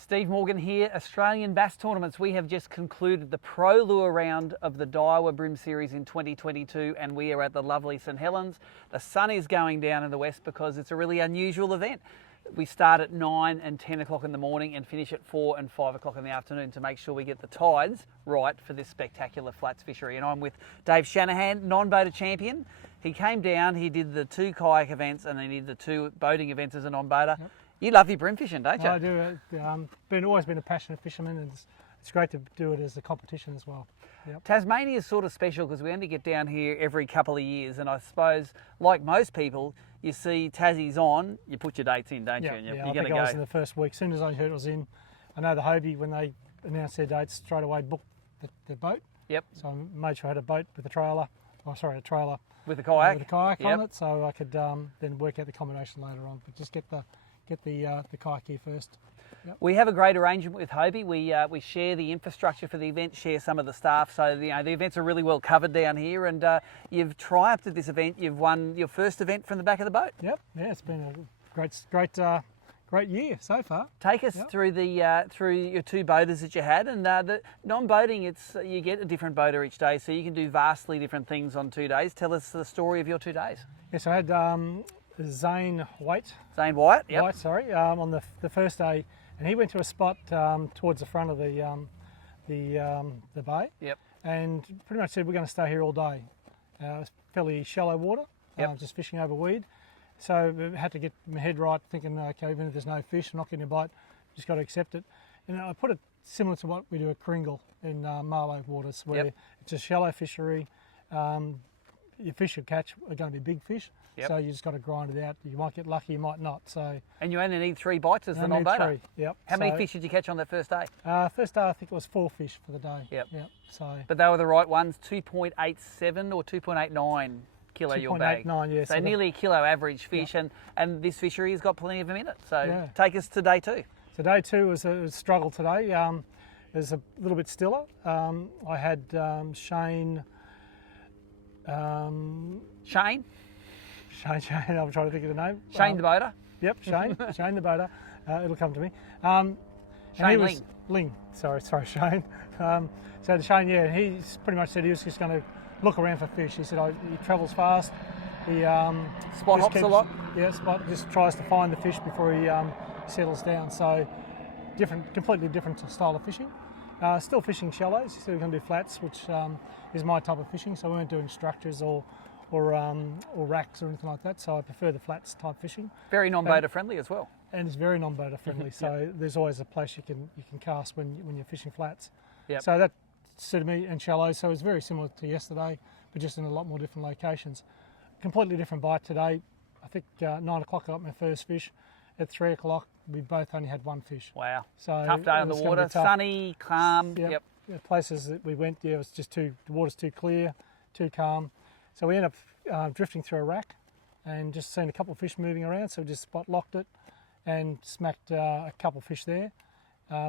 Steve Morgan here, Australian Bass Tournaments. We have just concluded the Pro Lure round of the Daiwa BREAM Series in 2022 and we are at the lovely St Helens. The sun is going down in the west because it's a really unusual event. We start at 9 and 10 o'clock in the morning and finish at 4 and 5 o'clock in the afternoon to make sure we get the tides right for this spectacular flats fishery. And I'm with Dave Shanahan, non-boater champion. He came down, he did the 2 kayak events and then he did the 2 boating events as a non-boater. Yep. You love your bream fishing, don't you? I do. Always been a passionate fisherman, and it's great to do it as a competition as well. Yep. Tasmania is sort of special because we only get down here every couple of years, and I suppose, like most people, you see Tassie's on, you put your dates in, don't you? And you're I going think to I go. was in the first week. As soon as I heard it was in, I know the Hobie, when they announced their dates, straight away booked the boat. Yep. So I made sure I had a boat with a trailer. Oh, sorry, a trailer. With a kayak? With a kayak on it, so I could then work out the combination later on. But just get the kayak here first. Yep. We have a great arrangement with Hobie. We share the infrastructure for the event, share some of the staff, so the events are really well covered down here. And you've triumphed at this event. You've won your first event from the back of the boat. Yep. Yeah, it's been a great year so far. Take us through the through your 2 boaters that you had, and the non-boating. It's you get a different boater each day, so you can do vastly different things on 2 days. Tell us the story of your 2 days. Yes, I had Zane White. Zane White. Yep. White, sorry. On the first day, and he went to a spot towards the front of the bay. Yep. And pretty much said we're going to stay here all day. It's fairly shallow water. Yep. Just fishing over weed. So I had to get my head right, thinking, okay, even if there's no fish, I'm not getting a bite, just got to accept it. And I put it similar to what we do at Kringle in Marlow waters, where it's a shallow fishery. Your fish you catch are going to be big fish, so you just got to grind it out. You might get lucky, you might not. So. And you only need 3 bites as the non-boater. 3, yep. How many fish did you catch on that first day? First day I think it was 4 fish for the day. Yep. So. But they were the right ones, 2.87 or 2.89 kilo your bag. 2.89, yeah. So nearly a kilo average fish, and this fishery has got plenty of them in it. So take us to day 2. So day 2 was a struggle today. It was a little bit stiller. I had Shane. Shane, I'm trying to think of the name. Shane the boater. Yep, Shane the boater. It'll come to me. Shane Ling. Sorry, Shane. So Shane, yeah, he's pretty much said he was just going to look around for fish. He said he travels fast. He spot hops a lot. Yeah, just tries to find the fish before he settles down. So completely different style of fishing. Still fishing shallows. He said we're going to do flats, which is my type of fishing. So we weren't doing structures or racks or anything like that. So I prefer the flats type fishing. Very non-boater friendly as well. And it's very non-boater friendly. So there's always a place you can cast when you're fishing flats. Yep. So that suited me, and shallows. So it was very similar to yesterday, but just in a lot more different locations. Completely different bite today. I think 9 o'clock I got my first fish. At 3 o'clock we both only had 1 fish. Wow. So tough day on the water. Sunny, calm. Yep. The places that we went, it was just the water's too clear, too calm. So we ended up drifting through a rack and just seen a couple of fish moving around. So we just spot locked it and smacked a couple of fish there,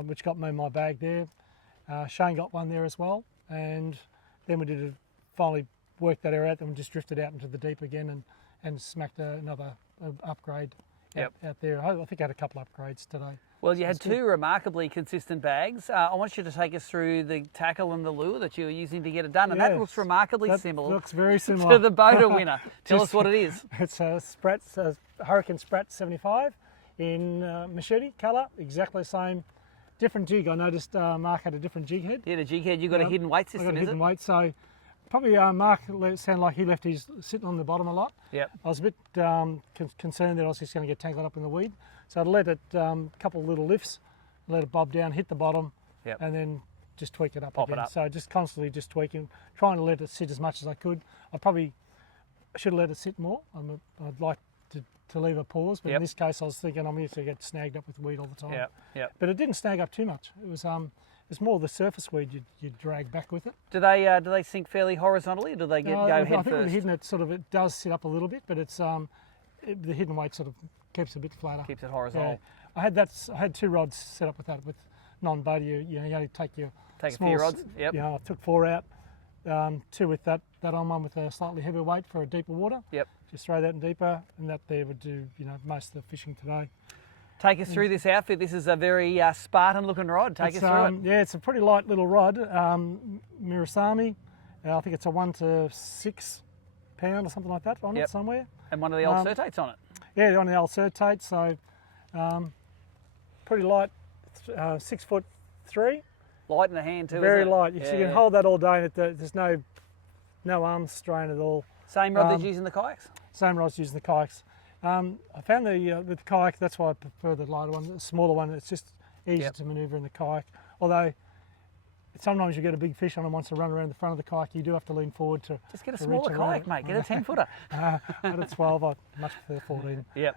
which got me in my bag there. Shane got one there as well, and then we finally worked that area out. Then we just drifted out into the deep again and smacked another upgrade out there. I think I had a couple of upgrades today. Well, you had 2 remarkably consistent bags. I want you to take us through the tackle and the lure that you were using to get it done, and that looks remarkably similar. Looks very similar to the boater winner. Tell us what it is. It's a Hurricane Sprat 75 in machete colour, exactly the same. Different jig. I noticed Mark had a different jig head. Yeah, the jig head. You got a hidden weight system, I got a hidden weight, so probably Mark sounded like he left his sitting on the bottom a lot. Yep. I was a bit concerned that I was just going to get tangled up in the weed, so I let it a couple of little lifts, let it bob down, hit the bottom, and then just tweak it up Pop again. it up. So just constantly just tweaking, trying to let it sit as much as I could. I probably should have let it sit more. I'd like to leave a pause, but in this case I was thinking I'm going to get snagged up with weed all the time. But it didn't snag up too much. It was it's more the surface weed you'd drag back with it. Do they sink fairly horizontally, or do they go head I think first? with the hidden it does sit up a little bit, but it's the hidden weight sort of keeps it a bit flatter. Keeps it horizontal. Yeah. I had 2 rods set up with that. With non-boater, you only take your a few rods. Yep. I took 4 out, 2 with that on one with a slightly heavier weight for a deeper water. Yep. Just throw that in deeper, and that there would do most of the fishing today. Take us through this outfit. This is a very Spartan looking rod. Take us through it. Yeah, it's a pretty light little rod. Mirasami, I think it's a 1 to 6 pound or something like that on it somewhere. And one of the old Surtates on it. Yeah, on the old Surtate, so pretty light, 6'3". Light in the hand too, Very isn't it? light. You can hold that all day and there's no arm strain at all. Same rod that's used in the kayaks? Same rods used in the kayaks. I found with the kayak, that's why I prefer the lighter one, the smaller one. It's just easier to manoeuvre in the kayak. Although sometimes you get a big fish on and wants to run around the front of the kayak, you do have to lean forward to just get a smaller kayak, mate. Get a 10-footer. At a 12, I much prefer 14. Yep.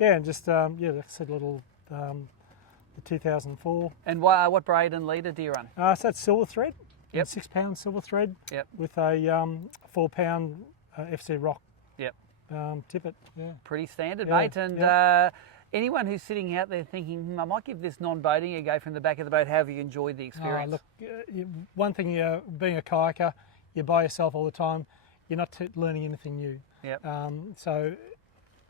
And just like I said, little the 2004. And what braid and leader do you run? So that's silver thread. Yep. 6 pound silver thread. Yep. With a 4 pound FC Rock. Yep. Tippet. Yeah. Pretty standard, mate. And anyone who's sitting out there thinking, I might give this non-boating a go from the back of the boat, how have you enjoyed the experience? Look, one thing, being a kayaker, you're by yourself all the time. You're not learning anything new. Yep. So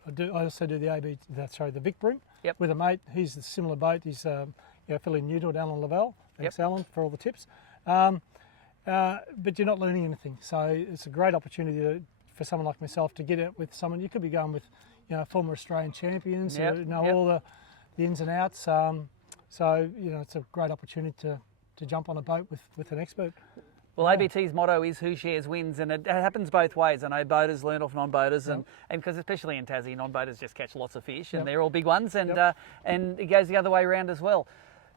I also do the Vic BREAM with a mate. He's a similar boat. He's fairly new to it, Alan Lavelle. Thanks, Alan, for all the tips. But you're not learning anything. So it's a great opportunity for someone like myself to get out with someone. You could be going with former Australian champions who know all the ins and outs. So it's a great opportunity to jump on a boat with an expert. Well, ABT's motto is who shares wins, and it happens both ways. I know boaters learn off non-boaters, and because especially in Tassie, non-boaters just catch lots of fish, and they're all big ones, and it goes the other way around as well.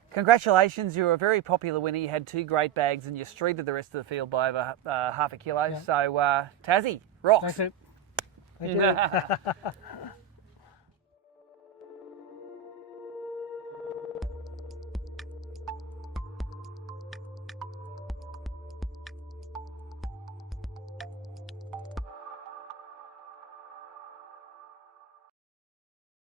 Congratulations, you were a very popular winner. You had 2 great bags, and you streeted the rest of the field by over half a kilo. So Tassie rocks. Thank you.